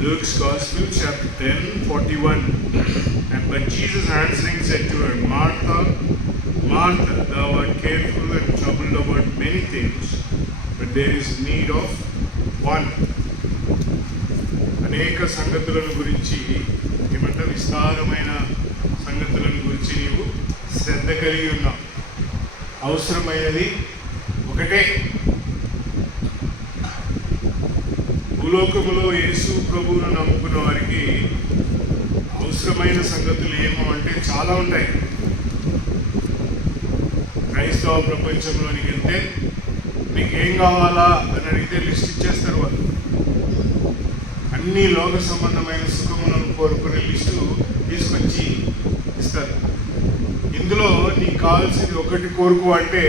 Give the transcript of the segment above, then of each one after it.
Luke's Gospel, chapter 10, 41. And but Jesus answering said to her, Martha, Martha, thou art careful and troubled about many things, but there is need of one. అనేక సంగతులను గురించి ఏమంట విస్తారమైన సంగతులను గురించి నీవు శ్రద్ధ కలిగి ఉన్నావు అవసరమైనది ఒకటే భూలోకములో యేసు ప్రభువును నమ్ముకున్న వారికి అవసరమైన సంగతులు ఏమో అంటే చాలా ఉంటాయి. క్రైస్తవ ప్రపంచంలోనికి వెళ్తే మీకు ఏం కావాలా అని అడిగితే లిస్ట్ ఇచ్చేస్తారు వాళ్ళు. అన్ని లోక సంబంధమైన సుఖములను కోరుకునే లిస్టు తీసుకొచ్చి ఇస్తారు. ఇందులో నీకు కావాల్సింది ఒకటి కోరుకు అంటే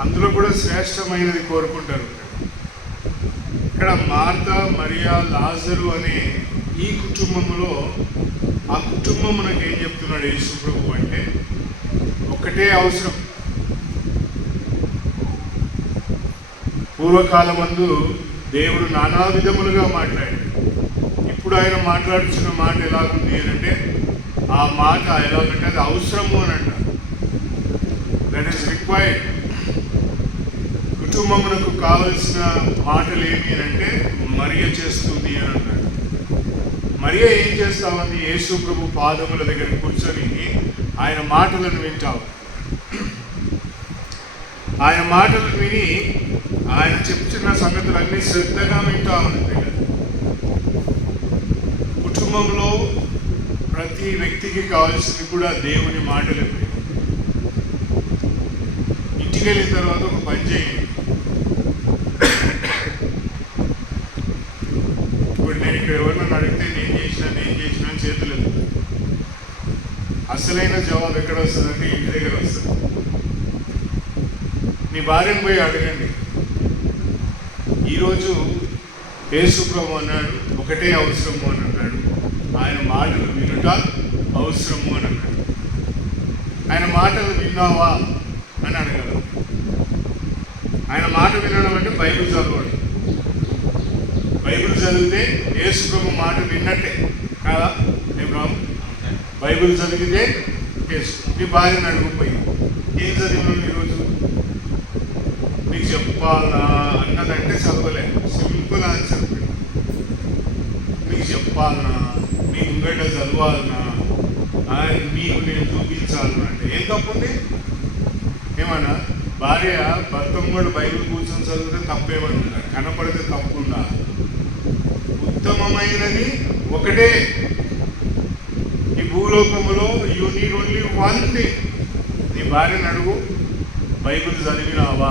అందులో కూడా శ్రేష్టమైనది కోరుకుంటారు. ఇక్కడ మార్త మరియా లాజరు అనే ఈ కుటుంబంలో ఆ కుటుంబం మనకు ఏం చెప్తున్నాడు యేసు ప్రభు అంటే ఒకటే అవసరం. పూర్వకాలమందు దేవుడు నానా విధములుగా మాట్లాడాడు. ఇప్పుడు ఆయన మాట్లాడుతున్న మాట ఎలాగుంది అని అంటే ఆ మాట ఎలాగంటే అది అవసరము అని అంటారు. దట్ ఈస్ రిక్వైర్డ్ కుటుంబమునకు కావలసిన మాటలు ఏమి అని అంటే మరియ చేస్తుంది అని అన్నాడు. మరియ ఏం చేస్తామంది? యేసు ప్రభు పాదముల దగ్గర కూర్చొని ఆయన మాటలను వింటావు. ఆయన మాటలు విని ఆయన చెప్తున్న సంగతులన్నీ శ్రద్ధగా వింటా ఉంది కుటుంబంలో ప్రతి వ్యక్తికి కావాల్సింది కూడా దేవుని మాటలు. ఇంటికి వెళ్ళిన తర్వాత ఒక పని చేయండి ఇప్పుడు ఎవరినైనా అడిగితే నేను చేసిన నేను చేసిన అని చేతులు అసలైన జవాబు ఎక్కడ వస్తుందంటే ఇంటి దగ్గర వస్తుంది. నీ భార్యను పోయి అడగండి. ఈరోజు యేసుప్రభు అన్నాడు ఒకటే అవసరము అని అన్నాడు. ఆయన మాటలు వినుట అవసరము అని అన్నాడు. ఆయన మాటలు విన్నావా అని అడగలం. ఆయన మాట వినడం అంటే బైబిల్ చదవడం. బైబిల్ చదివితే యేసుప్రభు మాట విన్నట్టే. కాదా? ఏం బైబిల్ చదివితే యేసు. నీ భార్య అడుగుపోయి ఏం చదివినావు ఈరోజు నీకు చెప్పాలా? అన్నదంటే చదవలే. Simple answer. నీకు చెప్పాలనా? నీ ముంగట చదవాలనా? ఆ, నీకు నేను చూపించాలనా? అంటే ఏం తప్పుంది? ఏమన్నా? భార్య భర్త కూడా బైబిల్ కూర్చొని చదివితే తప్పేమని ఉందా కనపడితే తప్పుందా? ఉత్తమమైనది ఒకటే. ఈ భూలోకములో you need only one thing నీ భార్యను అడుగు. బైబిల్ చదివినావా?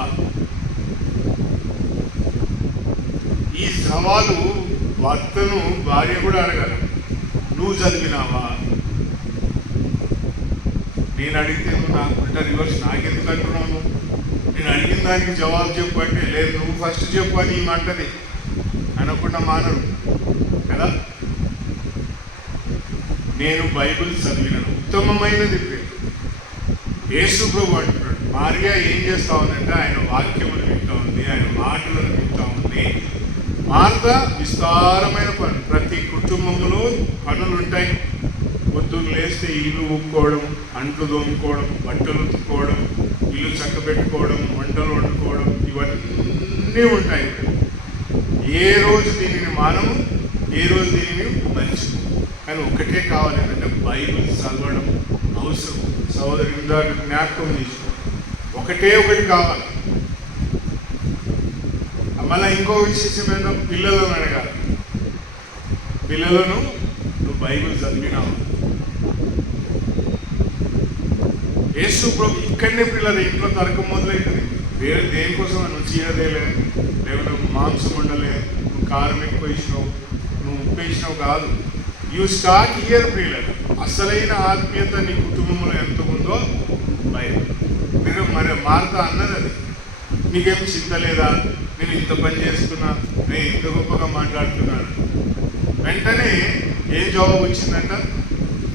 ఈ సవాలు భర్తను భార్య కూడా అడగాలి నువ్వు చదివినావా? నేను అడిగితే నువ్వు నాకు రివర్స్ నాకెందుకు అంటున్నాను నేను అడిగిన దానికి జవాబు చెప్పు అంటే లేదు నువ్వు ఫస్ట్ చెప్పు అని ఈ మంటది అనకుండా మానరు కదా? నేను బైబిల్ చదివినాను. ఉత్తమమైనది పేరు యేసు ప్రభు అంటున్నాడు మార్య ఏం చేస్తా ఉందంటే ఆయన వాక్యములు వింటా ఉంది ఆయన మాటలను వింటా ఉంది. మార్త విస్తారమైన పనులు ప్రతి కుటుంబంలో పనులు ఉంటాయి పొద్దున్న లేస్తే ఇల్లు ఊపుకోవడం అంట్లు దోముకోవడం బట్టలు ఉతుక్కోవడం ఇల్లు చక్కబెట్టుకోవడం వంటలు వండుకోవడం ఇవన్నీ ఉంటాయి. ఏ రోజు దీనిని మానము ఏ రోజు దీనిని మరిచి కానీ ఒకటే కావాలి ఏంటంటే బైబిల్ చదవడం అవసరం. సహోదరి ఇందాక జ్ఞాపకం తీసుకో ఒకటే ఒకటి కావాలి. మళ్ళీ ఇంకో విశేషం ఏంటో పిల్లలను అడగాలి. పిల్లలను నువ్వు బైబిల్ చదివినావు. యేసు ప్రభు ఇక్కడనే పిల్లలు ఇంట్లో తరకం మొదలవుతుంది వేరే దేనికోసం నువ్వు చీరదేలే లేకపోతే మాంసం వండలే నువ్వు కారం ఎక్కువ ఇచ్చినావు నువ్వు ఉప్పు వేసినావు కాదు. యూ స్టార్ట్ హియర్ ప్రియులర్ అసలైన ఆత్మీయత నీ కుటుంబంలో ఎంత ఉందో బైబిల్. మీరు మరి మార్త అన్నది అది. నీకేం చింత లేదా? నేను ఇంత పని చేస్తున్నా నేను ఇంత గొప్పగా మాట్లాడుతున్నాను. వెంటనే ఏ జవాబు వచ్చిందంట?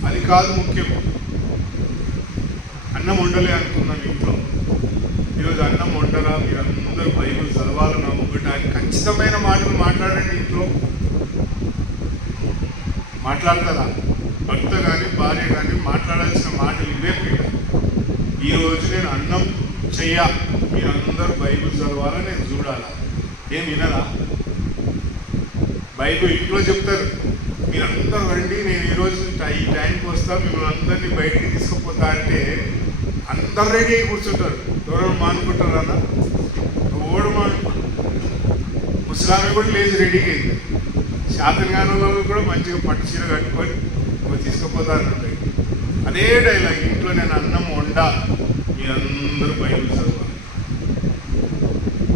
అది కాదు ముఖ్యం. అన్నం వండలే అనుకున్నాం ఇంట్లో. ఈరోజు అన్నం వండరా? మీరు అందరూ బైబుల్ చదవాలని నమ్ముకుంటే ఖచ్చితమైన మాటలు మాట్లాడండి ఇంట్లో. మాట్లాడతారా? భర్త కానీ భార్య కానీ మాట్లాడాల్సిన మాటలు ఇవే ఈరోజు ఈ నేను అన్నం చెయ్యా. మీరందరూ బైబుల్ చదవాలా? నేను చూడాలా? ఏం వినరా? బైబుల్ ఇంట్లో చెప్తారు. మీరందరూ రండి నేను ఈరోజు ఈ టైంకి వస్తా. మిమ్మల్ని అందరినీ బయటికి తీసుకుపోతా అంటే అందరు రెడీ అయి కూర్చుంటారు. ఎవరైనా మానుకుంటారా అన్న ముసలామె కూడా లేచి రెడీగా అయింది శాతంగానంలో కూడా మంచిగా పట్టు చీర కట్టుకొని తీసుకుపోతాను అదే డైలాగ్ ఇంట్లో నేను అన్నం వండ. మీరందరూ బైబుల్ చదవాలి.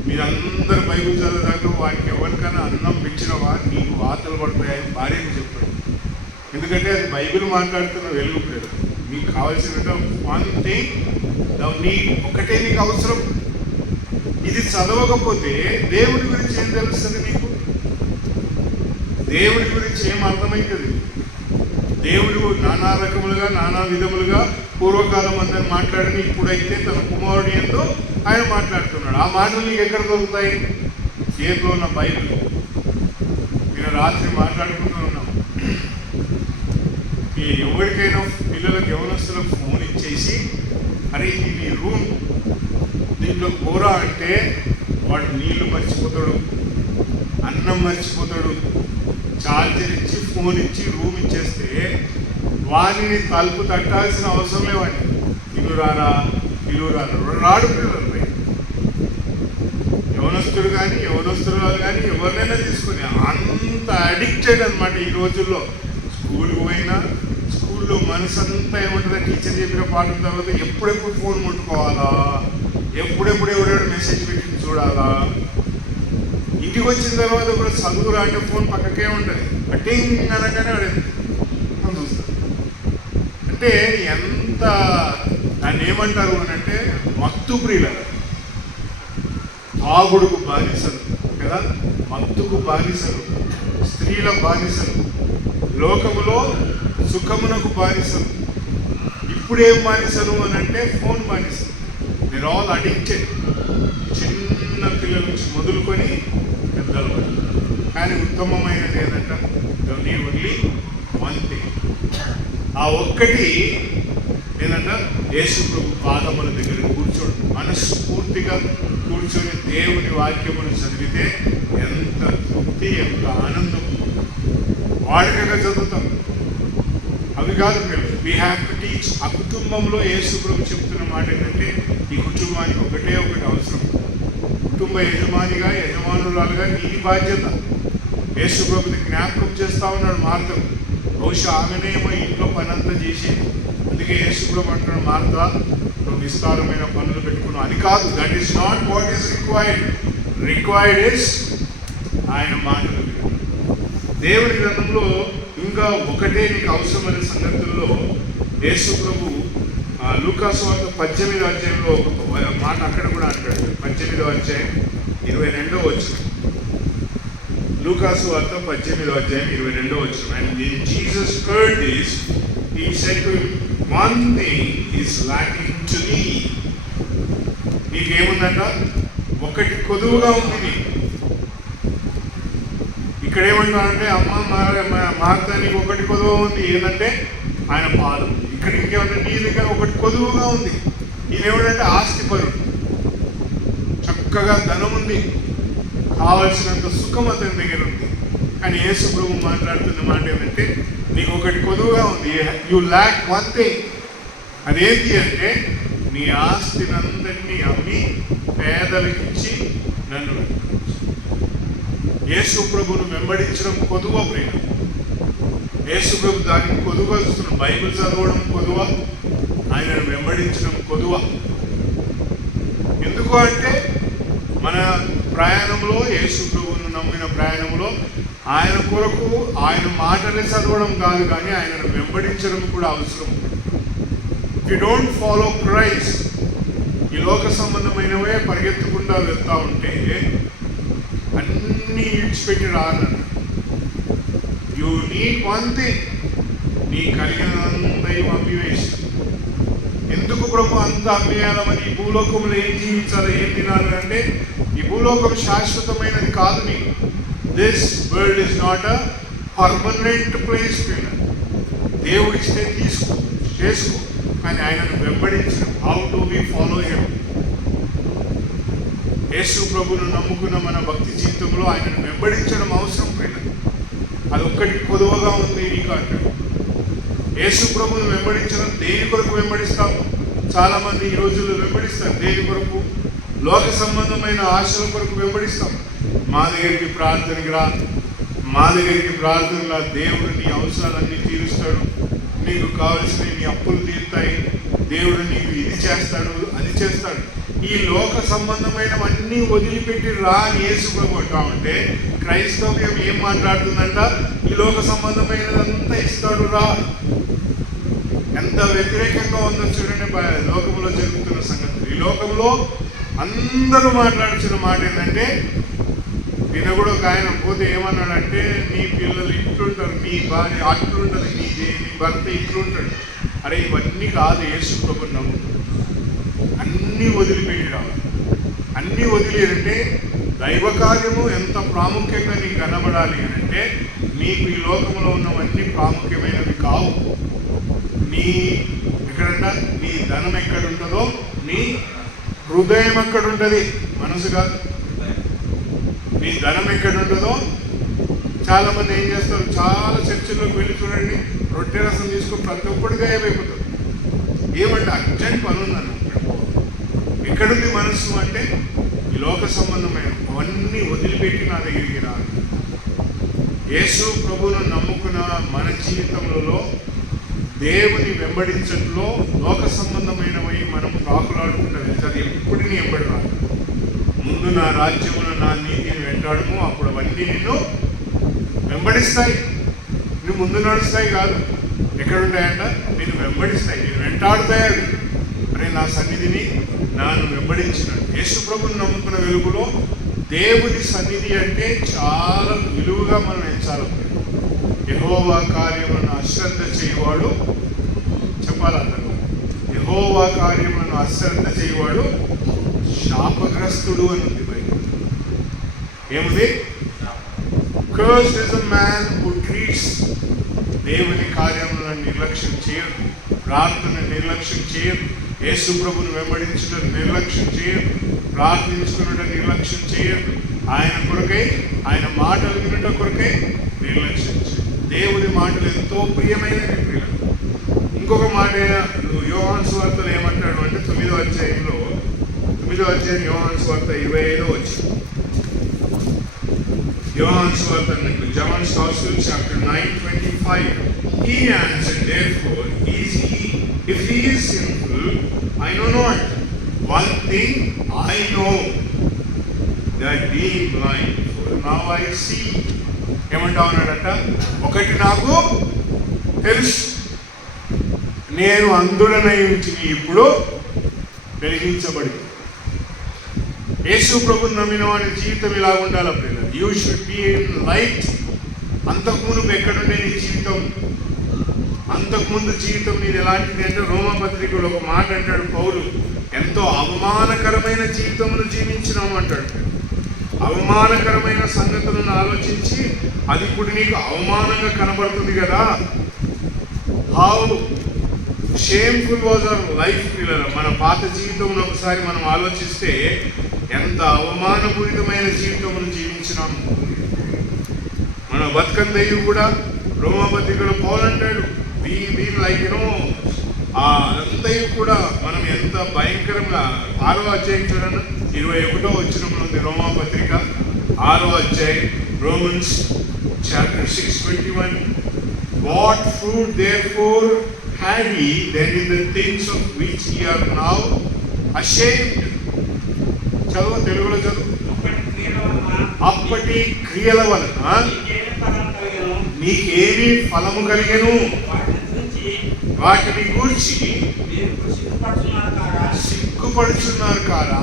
మీరందరూ బైబిల్ చదివేదాకా వారికి ఎవరికైనా అన్నం పెంచినవా నీకు వార్తలు పడతాయని భార్యని చెప్పాడు ఎందుకంటే అది బైబిల్ మాట్లాడుతున్న వెలుగు పేరు మీకు కావాల్సిన వన్ థింగ్ నీ ఒకటే నీకు అవసరం. ఇది చదవకపోతే దేవుడి గురించి ఏం తెలుస్తుంది నీకు దేవుడి గురించి ఏం అర్థమవుతుంది దేవుడు నానా రకములుగా నానా విధములుగా పూర్వకాలం అందరు మాట్లాడని ఇప్పుడైతే తన కుమారుడు ఎంతో ఆయన మాట్లాడుతున్నాడు. ఆ మాటలు నీకు ఎక్కడ దొరుకుతాయి? చేతిలో ఉన్న బైబిల్. నేను రాత్రి మాట్లాడుకుంటూ ఉన్నాం. ఈ ఎవరికైనా పిల్లలకు యవనస్తులకు ఫోన్ ఇచ్చేసి అరే ఇది రూమ్. దీంట్లో కూర అంటే వాడు నీళ్ళు మర్చిపోతాడు. అన్నం మర్చిపోతాడు. చార్జర్ ఇచ్చి ఫోన్ ఇచ్చి రూమ్ ఇచ్చేస్తే వారిని తలుపు తట్టాల్సిన అవసరం లేవండి. ఇల్లు రారా ఇల్లు రారా. రాడు పిల్లలు యవనస్తుడు కానీ యవనస్తురాలు కానీ ఎవరినైనా తీసుకుని అంత అడిక్టెడ్ అనమాట ఈ రోజుల్లో. స్కూల్కి పోయినా స్కూల్లో మనసు అంతా ఏముంటుందో? టీచర్ చెప్పిన పాఠం తర్వాత ఎప్పుడెప్పుడు ఫోన్ ముట్టుకోవాలా? ఎప్పుడెప్పుడు ఎవడెవడు మెసేజ్ పెట్టి చూడాలా? ఇంటికి వచ్చిన తర్వాత కూడా చదువురా అంటే ఫోన్ పక్కకే ఉంటుంది. అంటే అనగానే వాడు చూస్తాను అంటే ఎంత దాన్ని ఏమంటారు అని అంటే మత్తు ప్రియుల తాగుడుకు బానిసలు కదా? మత్తుకు బానిసలు స్త్రీల బానిసలు లోకములో సుఖమునకు బానిసలు. ఇప్పుడేం బానిసలు అని అంటే ఫోన్ బానిసలు. మీరు ఆల్ అడిక్టెడ్ చిన్న పిల్లల నుంచి మొదలుకొని పెద్దల వరకు. కానీ ఉత్తమమైనది ఏంటంట నీ ఓన్లీ వన్ థింగ్ ఆ ఒక్కటి ఏంటంట యేసు ప్రభు పాదముల దగ్గర కూర్చోడు. మనస్ఫూర్తిగా కూర్చొని దేవుని వాక్యమును చదివితే ఎంత తృప్తి ఎంత ఆనందం. వాడికగా చదువుతాం. అవి కాదు మేము. వీ హ్యావ్ టు టీచ్ ఆ కుటుంబంలో యేసు ప్రభు మాట ఏంటంటే ఈ కుటుంబానికి ఒకటే ఒకటి అవసరం. కుటుంబ యజమానిగా యజమానురాలుగా నీ బాధ్యత. యేసు ప్రభుని జ్ఞాపకం చేస్తా ఉన్నాడు మార్గం. బహుశా ఆమెనేమో ఇంట్లో పనంతా చేసి అందుకే యేసు ప్రభు అంటున్నాడు మార్త నువ్వు విస్తారమైన పనులు పెట్టుకున్నావు. అది కాదు that is not what is required required is ఆయన మాటలు దేవుడి గ్రంథంలో ఇంకా ఒకటే నీకు అవసరమైన సంగతుల్లో యేసు ప్రభు లూకాస్ వార్త పద్దెనిమిదో అధ్యాయంలో ఒక మాట అక్కడ కూడా అంటాడు. పద్దెనిమిదో అధ్యాయం ఇరవై రెండో వచ్చిన లూకాసు వార్త పద్దెనిమిదో అధ్యాయం ఇరవై రెండో వచ్చిన and Jesus heard is he said one thing is lacking to me నీకేముందంట? ఒకటి కొదువుగా ఉంది నీకు. ఇక్కడ ఏమంటారంటే అమ్మ మా- నీకు ఒకటి కొదువ ఉంది. ఏంటంటే ఆయన పాలు. ఇక్కడ ఇంకేమంటే నీ దగ్గర ఒకటి కొదువుగా ఉంది. ఈయన ఆస్తి పరుడు. చక్కగా ధనం ఉంది. కావలసినంత సుఖం అతని దగ్గర ఉంది. కానీ యేసు ప్రభు మాట్లాడుతున్న మాట ఏమంటే నీకు ఒకటి కొదువుగా ఉంది. యు ల్యాక్ వన్ థింగ్ అదేంటి అంటే నీ ఆస్తినందరినీ అమ్మి పేదలకిచ్చి నన్ను యేసు ప్రభును వెంబడించడం కొదువ ప్రేమ యేసుప్రభు దానికి కొదువ ఇస్తున్నాడు బైబిల్ చదవడం కొదువ ఆయనను వెంబడించడం కొదువ. ఎందుకు అంటే మన ప్రయాణంలో యేసుప్రభువును నమ్మిన ప్రయాణంలో ఆయన కొరకు ఆయన మాటలే చదవడం కాదు కానీ ఆయనను వెంబడించడం కూడా అవసరం. యు డోంట్ ఫాలో క్రైస్ట్ ఈ లోక సంబంధమైనవే పరిగెత్తకుండా వెళ్తా ఉంటే అన్నీ ఇడిచిపెట్టి రానన్నాడు యూ నీడ్ వన్ థింగ్ నీ కలిగినంతయు అభివేశం ఎందుకు ప్రభు అంత అమ్మేయాలమని ఈ భూలోకంలో ఏం జీవించాలో ఏం తినాలి అంటే ఈ భూలోకం శాశ్వతమైనది కాదు నీకు. This world is not a permanent place పైన దేవుడిస్తే తీసుకో చేసుకో. కానీ ఆయనను వెంబడించడం how to be follow him యేసు ప్రభును నమ్ముకున్న మన భక్తి జీవితంలో ఆయనను వెంబడించడం అవసరం పోయినది అది ఒక్కటి కొదువగా ఉంది నీకు అంటాడు యేసు ప్రభుని వెంబడించడం దేని కొరకు వెంబడిస్తాం? చాలామంది ఈ రోజుల్లో వెంబడిస్తారు. దేని కొరకు? లోక సంబంధమైన ఆశల కొరకు వెంబడిస్తాం. మా దగ్గరికి ప్రార్థనకి రా. మా దగ్గరికి ప్రార్థనలా దేవుడు నీ అవసరాలన్నీ తీరుస్తాడు. నీకు కావలసిన నీ అప్పులు తీరుతాయి. దేవుడు నీకు ఇది చేస్తాడు అది చేస్తాడు. ఈ లోక సంబంధమైనవన్నీ వదిలిపెట్టి రా అని యేసు ప్రభు ఉంటే క్రైస్తవ్యం ఏం మాట్లాడుతుందంట? ఈ లోక సంబంధమైనదంతా ఇస్తాడు రా. ఎంత వ్యతిరేకంగా ఉందో చూడండి లోకంలో జరుగుతున్న సంగతి ఈ లోకంలో అందరూ మాట్లాడుతున్న మాట ఏంటంటే నిన్న కూడా ఒక ఆయన పోతే ఏమన్నాడంటే నీ పిల్లలు ఇట్లుంటారు నీ భార్య అట్లుంటది నీ నీ భర్త ఇట్లుంటాడు. అరే ఇవన్నీ కాదు యేసు ప్రభు అన్నీ వదిలిపెట్టడం అన్నీ వదిలేదంటే దైవ కార్యము ఎంత ప్రాముఖ్యంగా నీకు కనబడాలి అంటే నీకు ఈ లోకంలో ఉన్నవన్నీ ప్రాముఖ్యమైనవి కావు. నీ ఎక్కడంట నీ ధనం ఎక్కడ ఉంటుందో నీ హృదయం ఎక్కడ ఉంటుంది మనసు కాదు. నీ ధనం ఎక్కడ ఉంటుందో ఏం చేస్తారు? చాలా చర్చిల్లోకి వెళ్ళి చూడండి. రొట్టె రసం తీసుకొని ప్రతి ఒక్కడిగా ఏమైపోతుంది ఏమంటే అర్జెంట్ పని ఉందన్న ఎక్కడుంది మనస్సు అంటే ఈ లోక సంబంధమైన అవన్నీ వదిలిపెట్టి నా దగ్గరికి రాదు యేసు ప్రభువును నమ్ముకున్న మన జీవితంలో దేవుని వెంబడించడంలో లోక సంబంధమైనవి మనం ప్రాకులాడుకుంటూ అది ఎప్పుడు నీ వెంబడి రాదు ముందు నా రాజ్యమును నా నీతిని వెంటాడము అప్పుడు అవన్నీ నిన్ను వెంబడిస్తాయి. నువ్వు ముందు నడుస్తాయి కాదు. ఎక్కడుంటాయంట? నేను వెంబడిస్తాయి. నేను వెంటాడుతాయి అవి. అరే నా సన్నిధిని నాను వెంబడించినాడు. యేసుప్రభుని నమ్ముకున్న వెలుగులో దేవుని సన్నిధి అంటే చాలా విలువగా మనం ఎంచాలి యహోవా కార్యములను అశ్రద్ధ చేయవాడు చెప్పాలన్నాను యహోవా కార్యములను అశ్రద్ధ చేయవాడు శాపగ్రస్తుడు అని ఉంది బయట ఏముంది? Curse is a man who treats దేవుని కార్యములను నిర్లక్ష్యం చేయదు ప్రార్థన నిర్లక్ష్యం చేయదు యేసు ప్రభుని వెంబడించడం నిర్లక్ష్యం చేయదు ప్రార్థించుకున్నట నిర్లక్ష్యం చేయదు ఆయన కొరకై ఆయన మాటలు వినట కొరకై నిర్లక్ష్యం చేయదు దేవుని మాటలు ఎంతో ప్రియమైనవి ప్రియులు ఇంకొక మాట యోహాన్ స్వార్తలు ఏమంటాడు అంటే తొమ్మిదో అధ్యాయంలో తొమ్మిదో అధ్యాయం యోహాన్ స్వార్త ఇరవై ఐదో వచ్చింది John's Gospel, John's Gospel, chapter 9, 25. He answered, Therefore, is he, if he is sinful, I know not. One thing I know, that being blind, for now I see. ఏమంటా ఉన్నాడట ఒకటి నాకు తెలుసు. నేను అందుడనై ఉంచి ఇప్పుడు వెలిగించబడి యేసు ప్రభు నమ్మిన వాడి జీవితం ఇలా ఉండాలి పిల్లలు you should be in light అంతకుముందు ఎక్కడుండే నీ జీవితం? అంతకుముందు జీవితం మీరు ఎలాంటిది అంటే రోమపత్రికలో ఒక మాట అంటాడు పౌలు ఎంతో అవమానకరమైన జీవితమును జీవించినాము అంటాడు. అవమానకరమైన సంగతులను ఆలోచించి అది ఇప్పుడు నీకు అవమానంగా కనబడుతుంది కదా. How shameful was our life pillar? మన పాత జీవితంలో ఒకసారి మనం ఆలోచిస్తే ఎంత అవమానపూరితమైన జీవితమును జీవించినాము మన బతుకందయ్య కూడా రోమపత్రికలో పౌలంటాడు be be like you know ఆ అంతయు కూడా మనం ఎంత భయంకరంగా ఆరో అధ్యాయం చూడండి. ఇరవై ఒకటో వచ్చినప్పుడు ఉంది రోమాపత్రిక ఆరో అధ్యాయం Romans chapter six twenty one what fruit there for he then in the things of which ye are now ashamed? చదువు తెలుగులో చదువు. అప్పటి క్రియల వలన? నీకేమి ఫలము కలిగెను? వాటిని గురించి సిగ్గుపడుచున్నారు కారా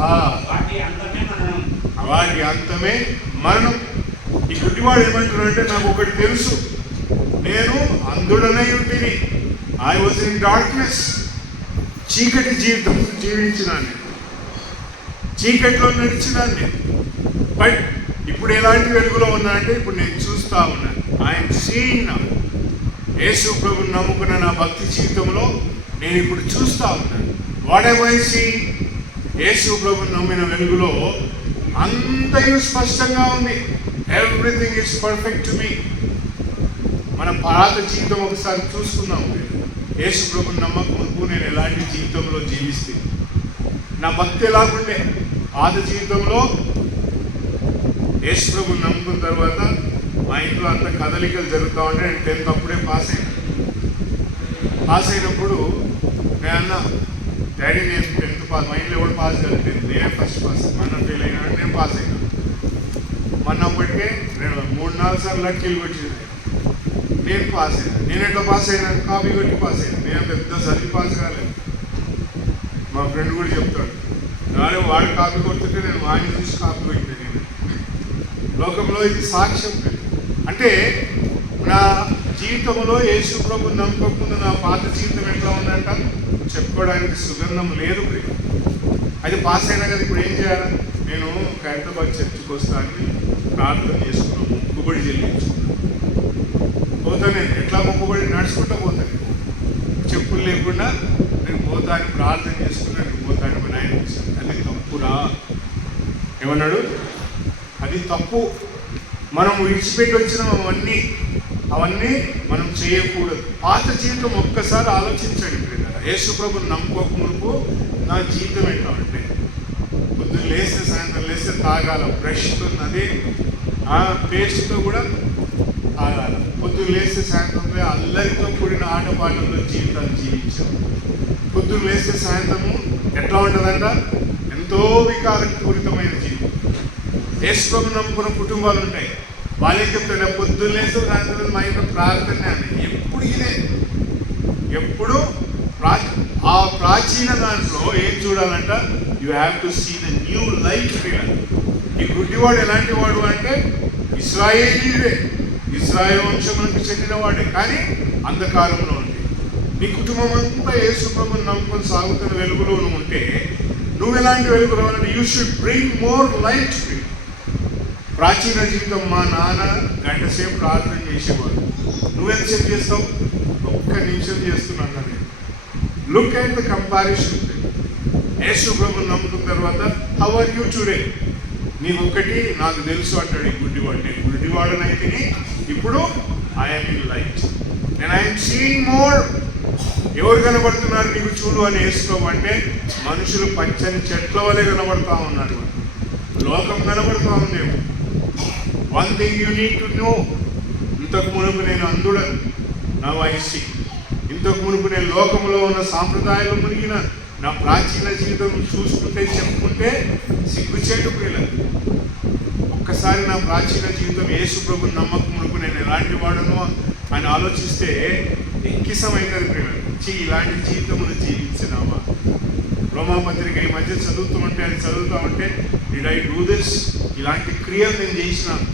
వాటి అంతమే మరణం ఈ గుడ్డివాడు ఏమంటున్నాడంటే నాకు ఒకటి తెలుసు. నేను అందుడనై ఉంటిని. ఐ వాజ్ ఇన్ డార్క్నెస్ చీకటి జీవితం జీవించినాను చీకట్లో నడిచినాను నేను. బట్ ఇప్పుడు ఎలాంటి వెలుగులో ఉన్నా అంటే ఇప్పుడు నేను చూస్తా ఉన్నాను. ఆయన సీయింగ్ నా యేసు ప్రభుని నమ్ముకున్న నా భక్తి జీవితంలో నేను ఇప్పుడు చూస్తూ ఉన్నాను. వాడే ఐ యేసు ప్రభుని నమ్మిన వెలుగులో అంతయు స్పష్టంగా ఉంది. Everything is perfect to me మన పాత జీవితం ఒకసారి చూసుకున్నాము యేసు ప్రభుని నమ్మకముకు నేను ఎలాంటి జీవితంలో జీవిస్తే? నా భక్తి ఎలాగుండే? పాత జీవితంలో యేసు ప్రభుని నమ్ముకున్న తర్వాత మా ఇంట్లో అంత కదలికలు జరుగుతూ ఉంటే నేను టెన్త్ అప్పుడే పాస్ అయినా. పాస్ అయినప్పుడు నేను అన్న డాడీ నేను టెన్త్ పాస్ మా ఇంట్లో కూడా పాస్ కాదు టెన్త్ నేనే ఫస్ట్ పాస్. మన ఫెయిల్ అయినా నేను పాస్ అయినా. మొన్నప్పటికే నేను మూడు నాలుగు సార్లు లక్కీలు కొట్టింది. నేను పాస్ అయినా. నేను ఎట్లా పాస్ అయినా? కాపీ కొట్టి పాస్ అయినా. నేను పెద్ద చదివి పాస్ కాలేదు. మా ఫ్రెండ్ కూడా చెప్తాడు కానీ వాడు కాపీ కొడుతుంటే నేను వాడిని చూసి కాపీ కొట్టినా నేను. లోకంలో ఇది సాక్ష్యం అంటే నా జీవితంలో యేసు ప్రభు నమ్మకముందు నా పాత జీవితం ఎట్లా ఉందంట? చెప్పుకోవడానికి సుగంధం లేదు ప్రియ. అది పాస్ అయినా కదా ఇప్పుడు ఏం చేయాలి? నేను హైదరాబాద్ చర్చికి వస్తానని ప్రార్థన చేసుకున్నాను మొక్కుబడి చెల్లించుకున్నాను పోతా నేను. ఎట్లా మొక్కుబడి? నడుచుకుంటూ పోతాను చెప్పులు లేకుండా నేను పోతాను ప్రార్థన చేసుకున్నాను నేను పోతాను మా నాయన అది తప్పురా. ఏమన్నాడు? అది తప్పు. మనం విడిచిపెట్టి వచ్చిన అవన్నీ అవన్నీ మనం చేయకూడదు. పాత జీవితం ఒక్కసారి ఆలోచించండి ప్రియులారా. యేసు నమ్ముకోక మునుపు నా జీవితం ఎట్లా ఉంటే పొద్దున్న లేస్తే సాయంత్రం లేస్తే తాగాల బ్రష్తో అదే ఆ పేస్ట్తో కూడా తాగాల. పొద్దున్న లేస్తే సాయంత్రం అల్లరితో కూడిన ఆటపాటల్లో జీవితాన్ని జీవించాం. పొద్దున్న లేస్తే సాయంత్రము ఎట్లా ఉంటుందంట? ఎంతో వికారపూరితమైన జీవితం యేసుప్రభు నమ్ముకున్న కుటుంబాలు ఉంటాయి వాళ్ళేం చెప్తారు పొద్దున్న రాత్రి మా ఇంట్లో ప్రార్థన ఎప్పుడు ఇదే? ఎప్పుడు? ప్రా ఆ ప్రాచీన దాంట్లో ఏం చూడాలంట? You have to see the new life ఈ గుడ్డివాడు ఎలాంటి వాడు అంటే ఇస్రాయేలీవే ఇస్రాయేల్ వంశములకు చెందినవాడే కానీ అంధకారంలో ఉంది నీ కుటుంబం అంతా యేసుప్రభుని నమ్ముకొని సాగుతున్న వెలుగులో ఉంటే నువ్వు ఎలాంటి వెలుగులో you should bring more light ప్రాచీన జీవితం మా నాన్న గంట సేపు ప్రార్థన చేసేవాడు. నువ్వెంతసేపు చేస్తావు? ఒక్క నిమిషం చేస్తున్నాను నేను look and the comparison Yesu ప్రభుని నమ్ముకున్న తర్వాత హౌ ఆర్ యూ టుడే నీ ఒక్కటి నాకు తెలుసు అంటాడు ఈ గుడ్డివాడు. నేను గుడ్డివాడనైతే ఇప్పుడు ఐఎమ్ ఇన్ లైట్ నేను ఐఎమ్ సీయింగ్ మోర్ ఎవరు కనబడుతున్నారు నీకు చూడు అని వేసుకోమంటే మనుషులు పచ్చని చెట్ల వలె కనబడతా ఉన్నారు. లోకం కనబడుతూ ఉందేమో. One thing you need to know ఇంతకు మునుపు నేను అందుడను నా వయస్సు. ఇంతకు మునుపు నేను లోకంలో ఉన్న సాంప్రదాయాలు మునిగిన నా ప్రాచీన జీవితం చూసుకుంటే చెప్పుకుంటే సిగ్గుచేటు ప్రియుల ఒక్కసారి నా ప్రాచీన జీవితం యేసు ప్రభు నమ్మకం మునుపు నేను ఎలాంటి వాడను అని ఆలోచిస్తే ఎక్కిసమైనది పిల్లలు చీ ఇలాంటి జీవితమును జీవించినామా రోమాపత్రిక ఈ మధ్య చదువుతూ ఉంటే అది చదువుతూ ఉంటే డిడ్ ఐ డూ దిస్ ఇలాంటి క్రియలు నేను చేసినాను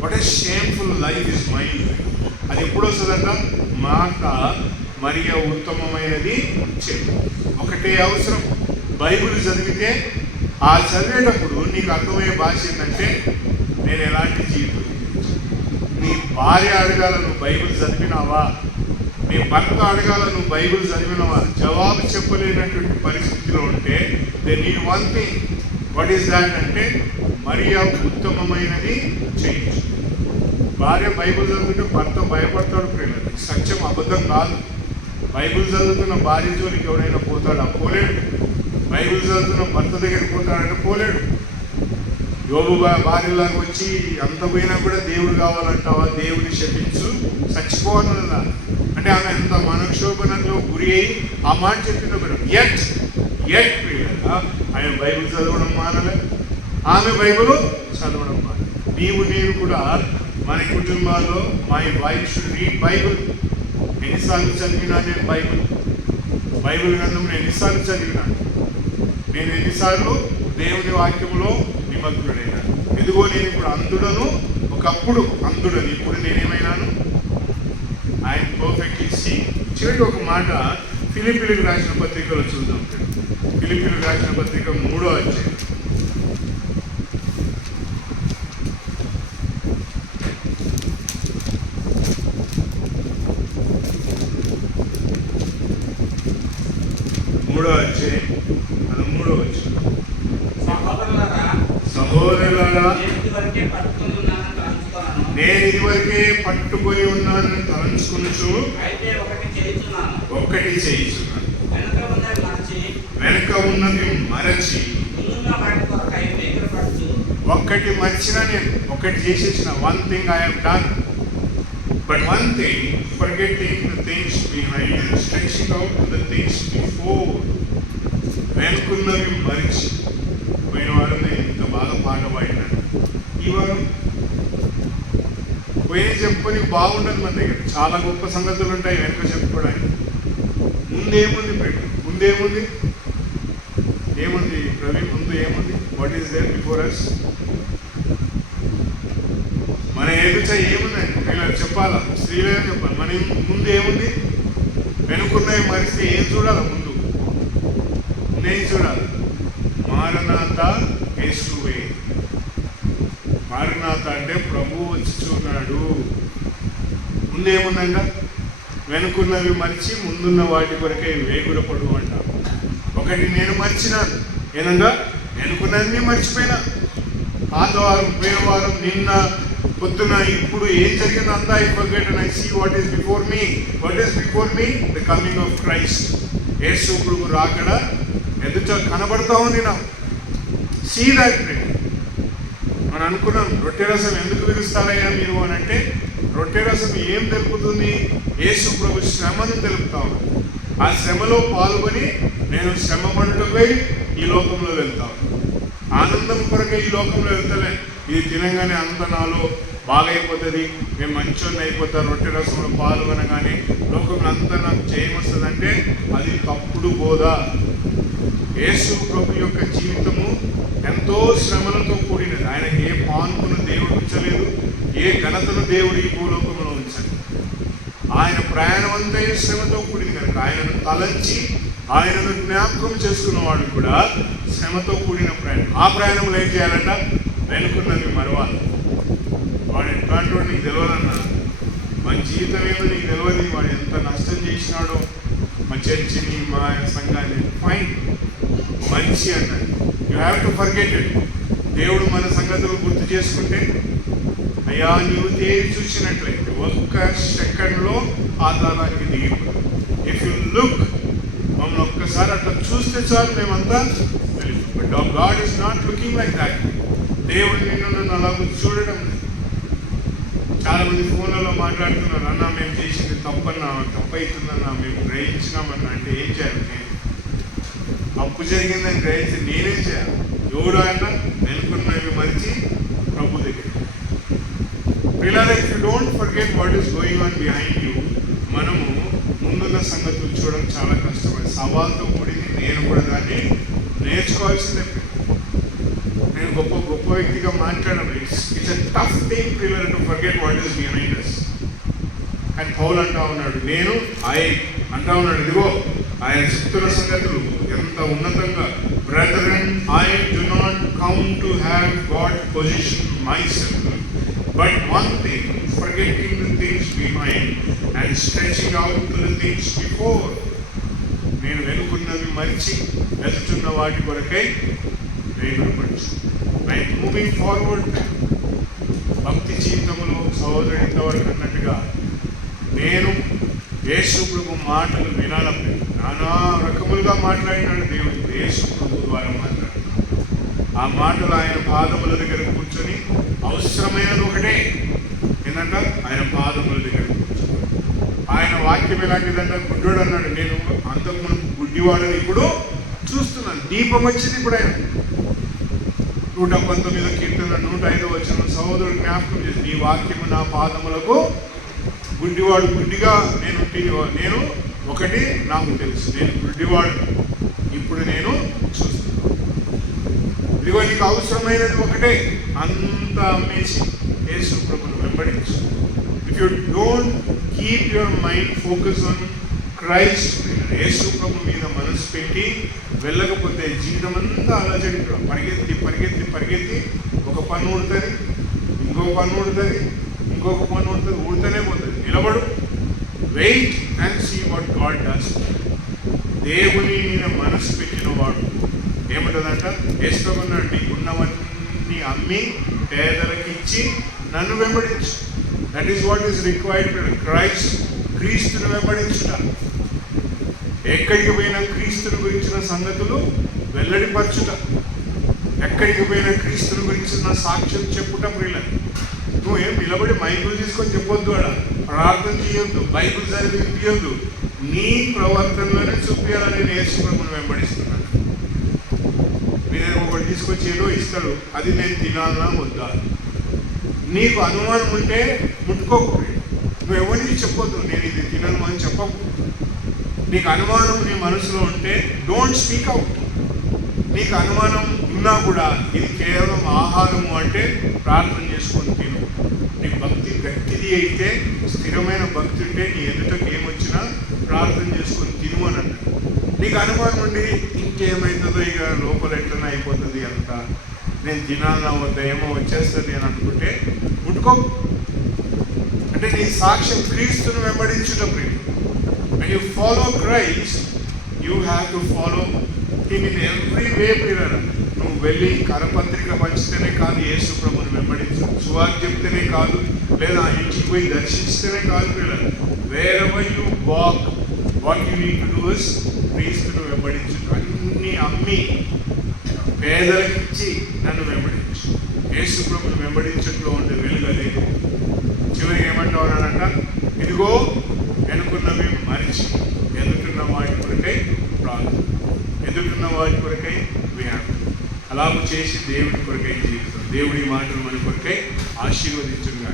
what a shameful life is mind అది ఎప్పుడు వస్తుందంట మాట మరియు ఉత్తమమైనది చెప్పు. ఒకటే అవసరం. బైబిల్ చదివితే ఆ చదివేటప్పుడు నీకు అర్థమయ్యే భాష ఏంటంటే నేను ఎలాంటి జీవితం నీ భార్య అడగాల నువ్వు బైబిల్ చదివినావా? నీ భర్త అడగాల నువ్వు బైబిల్ చదివినావా? జవాబు చెప్పలేనటువంటి పరిస్థితిలో ఉంటే they need one thing what is that అంటే మరియా ఉత్తమమైనది చేయించు. భార్య బైబుల్ చదువుతుంటే భర్త భయపడతాడు ప్రేమ. సత్యం అబద్ధం కాదు. బైబుల్ చదువుతున్న భార్య జోలికి ఎవడైనా పోతాడా? పోలేడు. బైబుల్ చదువుతున్న భర్త దగ్గరికి పోతాడంటే పోలేడు. యోగు భార్యలాగా వచ్చి అంత పోయినా కూడా దేవుడు కావాలంటావా? దేవుడిని శపించు. చచ్చిపోవాలన్నా అంటే ఆమె ఎంత మనక్షోభనంలో గురి అయి ఆ మాట చెప్పినప్పుడు ఎట్ ఎట్ ఆయన బైబిల్ చదవడం మానలే. ఆమె బైబుల్ చదవడం నీవు నేను కూడా మన కుటుంబాల్లో my wife should read Bible. ఎన్నిసార్లు చదివినా నేను బైబుల్. బైబిల్ గ్రంథం ఎన్నిసార్లు చదివినాను నేను ఎన్నిసార్లు దేవుని వాక్యంలో నిమగ్నుడైనాను ఇదిగో నేను ఇప్పుడు అందుడను ఒకప్పుడు అందుడని ఇప్పుడు నేనేమైనాను? ఆయన పర్ఫెక్ట్ ఇచ్చి చివరికి ఒక మాట ఫిలిపిలకు రాసిన పత్రికలో చూద్దాం. ఫిలిపిలకు రాసిన పత్రిక మూడో అధ్యాయం మూడో అధ్యాయం పదమూడో వచ్చిన సహోదరులారా సహోదరులారా నేను ఇదివరకే పట్టుకుని ఉన్నానని తలంచుకున్నాను నేను ఇదివరకే పట్టుకొని ఉన్నానని తలంచుకునుచు ఒక్కటి చేయించున్నాను. వెనుక ఉన్నది మరచి ఒక్కటి మర్చిన నేను ఒకటి చేసేసిన one thing I'm done but one thing forgetting the things behind and stretching out the things before వెనుకున్నవి మరిచి. పోయిన వారం నేను ఇంత బాగా పాట పాడినాను ఈ వారం పోయిన చెప్పుకొని బాగుండదు మన దగ్గర. చాలా గొప్ప సంగతులు ఉంటాయి వెనుక చెప్పుకోవడానికి. ముందేముంది పెట్టు. ముందేముంది? ఏముంది ప్రవీణ్? ముందు ఏముంది? What is there before us మన ఎదుట ఏముందండి ఇలా చెప్పాలా? స్త్రీలే చెప్పాలి. మన ముందు ఏముంది వెనుకున్నవి మరిస్తే ఏం చూడాలి ముందు? నేను చూడాలి. మారనాథ యేసువే. మారనాథ అంటే ప్రభు వచ్చి చూన్నాడు ముందేముందంట వెనుకున్నవి మరిచి ముందున్న వాటి కొరకే వేగుడ పడు ఒకటి నేను మర్చినాను. ఏనంగా? వెనుకున్నది మర్చిపోయినా. ఆదివారం వారం వారం నిన్న పొద్దున ఇప్పుడు ఏం జరిగింది అంతా I forget and I see what is before me what is before me the coming of Christ Yesu ప్రభు రాకడ ఎదుట కనబడతా ఉంది నా సీ దాట్ మనం అనుకున్నాం రొట్టె రసం ఎందుకు పిలుస్తారయ్యా మీరు అని అంటే రొట్టె రసం ఏం తెలుపుతుంది? యేసు ప్రభు శ్రమను తెలుపుతా ఆ శ్రమలో పాల్గొని నేను శ్రమ పడుటపై ఈ లోకంలో వెళ్తాను ఆనందం కొరకే ఈ లోకంలో వెళ్తలే. ఇది తినగానే అంత నాలో బాగైపోతుంది మేము మంచోన్ని అయిపోతాం రొట్టె రసంలో పాల్గొనగానే లోకంలో అంతా నాకు చేయమొస్తుందంటే అది తప్పుడు బోధ. యేసు ప్రభు యొక్క జీవితము ఎంతో శ్రమలతో కూడినది. ఆయన ఏ పాన్పును దేవుడు ఉంచలేదు ఏ ఘనతను దేవుడు ఈ భూలోకంలో ఉంచలేదు. ఆయన ప్రయాణం అంతా శ్రమతో కూడింది కనుక ఆయనను తలంచి ఆయనను జ్ఞాపకం చేసుకున్నవాడు కూడా శ్రమతో కూడిన ప్రయాణం. ఆ ప్రయాణంలో ఏం చేయాలంట? వెనుకున్నది మరవాలి. వాడు ఎట్లాంటి నీకు తెలియదన్నా మన జీవితం ఏమో నీకు తెలియదు వాడు ఎంత నష్టం చేసినాడో మా చర్చిని మా సంఘాన్ని. ఫైన్ మంచి అన్నాడు. You have to forget it దేవుడు మన సంగతులు గుర్తు చేసుకుంటే అయ్యా నీవు తేరి చూసినట్లయితే ఒక్క సెకండ్లో ఆధారానికి దిగి ఇఫ్ యు లుక్ మమ్మల్ని ఒక్కసారి అట్లా చూస్తే చాలు మేమంతా వెళ్ళిపోతాం God is not looking like that దేవుడు నిన్ను నన్ను అలా చూడడం లేదు. చాలా మంది ఫోన్లలో మాట్లాడుతున్నారు అన్న మేము చేసింది తప్పన్నా తప్పు అవుతుందన్నా మేము గ్రహించినామన్నా. అంటే ఏం చేయాలి? నేను అప్పు జరిగిందని గ్రహించి నేనేం చేయాలి? ఎవడు ఆయన వెనుకున్నవి మరిచి ప్రభు దగ్గర పిల్లలు if you don't forget what is going on behind you మనము ముందున్న సంగతులు చూడడం చాలా కష్టమైన సవాల్తో కూడింది. నేను కూడా దాన్ని నేర్చుకోవాల్సిందే. నేను గొప్ప గొప్ప వ్యక్తిగా మాట్లాడడం it's it's a tough thing పిల్లలు to forget what is behind us అని పౌల్ అంటా ఉన్నాడు నేను ఐ అంటా ఉన్నాడు ఇదిగో ఆయన శక్తుల సంగతులు ఎంత ఉన్నతంగా brethren I do not count to have God position myself but one thing forgetting the things behind and stretching out to the things before నేను వెనుకున్నవి మరిచి వెళ్తున్న వాటి కొరకై వేగుపరచు రైట్ మూవింగ్ ఫార్వర్డ్ భక్తి జీవితంలో సహోదరుడు ఇంతవరకు అన్నట్టుగా నేను యేసు మాటలు వినాలప్పుడు నానా రకములుగా మాట్లాడినాడు దేవుడు. యేసు ద్వారా మాట్లాడుతున్నాడు. ఆ మాటలు ఆయన పాదముల దగ్గర కూర్చొని అవసరమైనది ఒకటే. ఏంటంట? ఆయన పాదముల దగ్గర కూర్చొని. ఆయన వాక్యం ఎలాంటిదంట? గుడ్డోడు అన్నాడు. నేను అంతకుముందు గుడ్డివాడని ఇప్పుడు చూస్తున్నాను. దీపం వచ్చింది ఇప్పుడు ఆయన. నూట పంతొమ్మిది కీర్తన నూట ఐదు వచ్చిన సహోదరుడు జ్ఞాపకం చేసి నీ వాక్యము నా పాదములకు గుడ్డివాడు గుడ్డిగా నేను నేను ఒకటి నాకు తెలుసు. నేను గుడ్డివాడు ఇప్పుడు నేను చూస్తున్నాను. ఇదిగో నీకు అవసరమైనది ఒకటే. అంత అమ్మేసి యేసు ప్రభును వెంబడించు. If you don't keep your mind focus on Christ Yesu ప్రభు మీద మనసు పెట్టి వెళ్ళకపోతే జీవితం అంతా అలజడి పరిగెత్తి పరిగెత్తి పరిగెత్తి ఒక పన్ను ఉడుతుంది ఇంకొక పన్ను ఉడుతుంది ఇంకొక పన్ను ఉడుతుంది ఉడితేనే పోతుంది. నిలబడు. Wait and see what God does దేవుని మీద మనసు పెట్టిన వాడు. ఏముంటుందంట? వేసుకోమన్నాడు నీకున్నవన్నీ అమ్మి పేదలకు ఇచ్చి నన్ను వెంబడించు. That is what is required Christ క్రీస్తుని వెంబడించుట. ఎక్కడికి పోయినా క్రీస్తుని గురించిన సంగతులు వెల్లడిపరచుట. ఎక్కడికి పోయినా క్రీస్తుని గురించిన సాక్ష్యం చెప్పుట ప్రియుల నువ్వేం నిలబడి మైకులు తీసుకొని చెప్పొద్దు అడ ప్రార్థన చేయొద్దు బైబుల్ చదివి వినిపించొద్దు నీ ప్రవర్తనలోనే చూపించాలని నేర్చుకుని వెంబడిస్తున్నాను. నేను ఒకటి తీసుకొచ్చి ఏదో ఇస్తాడు అది నేను తినాలా వద్దా? నీకు అనుమానం ఉంటే ముట్టుకోకు నువ్వు ఎవరికి చెప్పొద్దు నేను ఇది తినను అని చెప్పకు. నీకు అనుమానం నీ మనసులో ఉంటే డోంట్ స్పీక్ అవుట్ నీకు అనుమానం ఉన్నా కూడా ఇది కేవలం ఆహారము అంటే ప్రార్థన చేసుకొని తిను. నీ భక్తి గట్టిది అయితే స్థిరమైన భక్తి ఉంటే నీ ఎదుటకి ఏమొచ్చినా ప్రార్థన చేసుకొని తిను అని అన్నాడు. నీకు అనుమానం ఉండి ఇంకేమవుతుందో ఇక లోపల ఎట్లనే అయిపోతుంది అంత. నేను తినాలన్నా వద్ద ఏమో వచ్చేస్తుంది అని అనుకుంటే ముట్టుకో. అంటే నీ సాక్ష్యం క్రీస్తును వెంబడించుట ప్రియుడు when you follow Christ, you have to follow Him in every way, నువ్వు వెళ్ళి కరపత్రిక పంచితేనే కాదు యేసు ప్రభుని వెంబడించు. సువార్ చెప్తేనే కాదు లేదా ఇంటికి పోయి దర్శిస్తేనే కాదు పిల్లలు వేరే you walk what you need to do is క్రీస్తును వెంబడించు. అన్ని అమ్మి పేదలకు ఇచ్చి నన్ను వెంబడించు. యేసు ప్రభుని వెంబడించట్లో ఉండే వెలుగలేదు. చివరికి ఏమంటావానంట ఇదిగో అనుకున్నవి మరిచి ఎదుటిన్న వాటి కొరకై ప్రార్థన ఎదుటిన్న వాటి కొరకై వ్యాయామం అలాగ చేసి దేవుడి కొరకై జీవితం. దేవుడి మాటలు మన కొరకై ఆశీర్వదించుగా